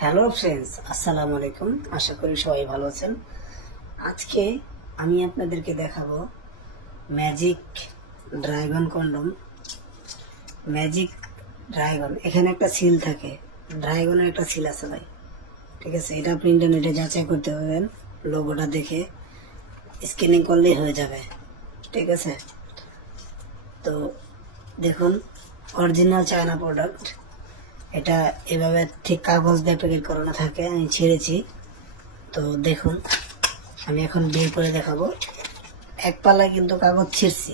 Hello friends, আসসালামু আলাইকুম। আশা করি সবাই ভালো আছেন। আজকে আমি আপনাদেরকে দেখাবো magic dragon condom. Magic dragon, এখানে একটা সিল থাকে, ড্রাগনের একটা সিল আছে ভাই, ঠিক আছে। এটা আপনি ইন্টারনেটে যাচাই করতে পারবেন, লোগোটা দেখে স্ক্যানিং করলেই হয়ে যাবে, ঠিক আছে। তো দেখুন, অরিজিনাল চায়না প্রোডাক্ট। এটা এভাবে ঠিক কাগজ দিয়ে প্যাকেট করানো থাকে, আমি ছেড়েছি। তো দেখুন, আমি এখন বের করে দেখাবো। এক পাল্লায় কিন্তু কাগজ ছিঁড়ছি,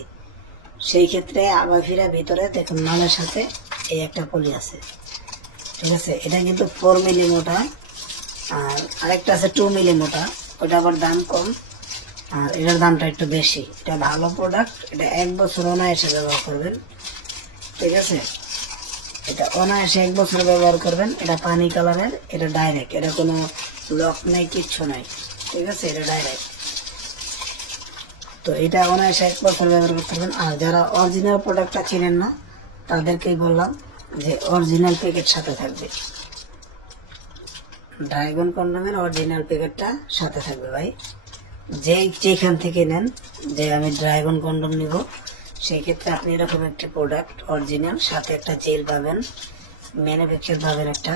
সেই ক্ষেত্রে আবার ফিরা ভিতরে দেখুন মালের সাথে এই একটা পলি আছে, ঠিক আছে। এটা কিন্তু 4 মিলি মোটা, আর আরেকটা আছে 2 মিলি মোটা, ওটা আবার দাম কম, আর এটার দামটা একটু বেশি। এটা ভালো প্রোডাক্ট, এটা 1 বছর অনায়াসে ব্যবহার করবেন, ঠিক আছে। এটা অনায়াসে 1 বছর ব্যবহার করবেন। এটা পানি কালারের, এটা ডাইরেক্ট, এটা কোনো লক নাই, কিচ্ছু নাই, ঠিক আছে। এটা ডাইরেক্ট, তো এটা অনায়াসে 1 বছর ব্যবহার করতে পারবেন। আর যারা অরিজিনাল প্রোডাক্টটা চিনেন না, তাদেরকেই বললাম যে অরিজিনাল প্যাকেট সাথে থাকবে, ড্রাগন কন্ডমের অরিজিনাল প্যাকেটটা সাথে থাকবে ভাই। যেখান থেকে নেন, যে আমি ড্রাগন কন্ডম নিব, সেই ক্ষেত্রে আপনি এরকম একটি প্রোডাক্ট অরিজিনাল সাথে একটা জেল পাবেন, ম্যানুফ্যাকচার পাবেন একটা,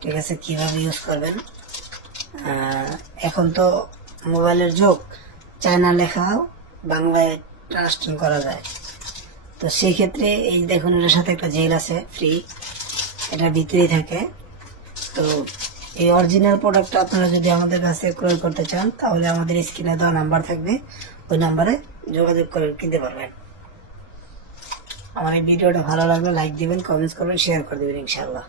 ঠিক আছে। কিভাবে ইউজ করবেন, এখন তো মোবাইলের যুগ, চায়না লেখাও বাংলায় ট্রান্সলেশন করা যায়। তো সেই ক্ষেত্রে এই দেখুন, এটার সাথে একটা জেল আছে ফ্রি, এটা ভিতরেই থাকে। তো এই অরিজিনাল প্রোডাক্টটা আপনারা যদি আমাদের কাছে ক্রয় করতে চান, তাহলে আমাদের স্ক্রিনে দেওয়া নাম্বার থাকবে, ওই নাম্বারে যোগাযোগ করে কিনতে পারবেন। আমার এই ভিডিওটা ভালো লাগলে লাইক দিবেন, কমেন্টস করবেন, শেয়ার করে দেবেন ইনশাআল্লাহ।